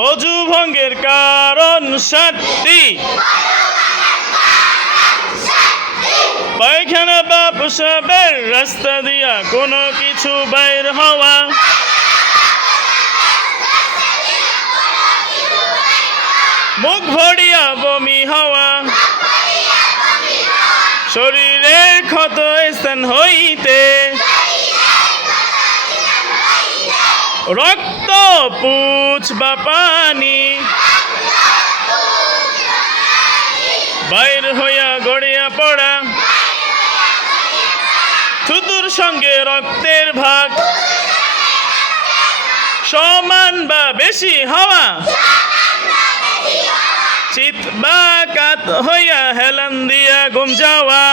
অজু ভঙ্গের কারণ 7টি। পায়খানা বা প্রস্রাবের রাস্তা দিয়া কোনো কিছু বাইর হওয়া, মুখ ভরিয়া বমি হওয়া, শরীরের ক্ষত স্থান হইতে রক্ত, পুঁজ বা পানি বাইর হইয়া গড়িয়া পড়া, থুতুর সঙ্গে রক্তের ভাগ সমান বা বেশি হওয়া, চিত বা কাত হইয়া হেলান দিয়া ঘুম যাওয়া,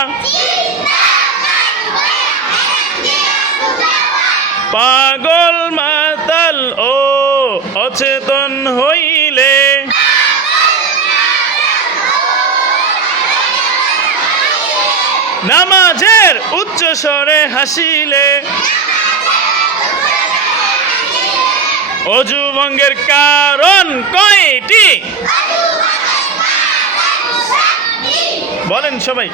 পাগল মাতাল ও অচেতন হইলে নামাজের উচ্চ স্বরে হাসিলে অজু ভঙ্গের কারণ কয়টি? বলেন সবাই।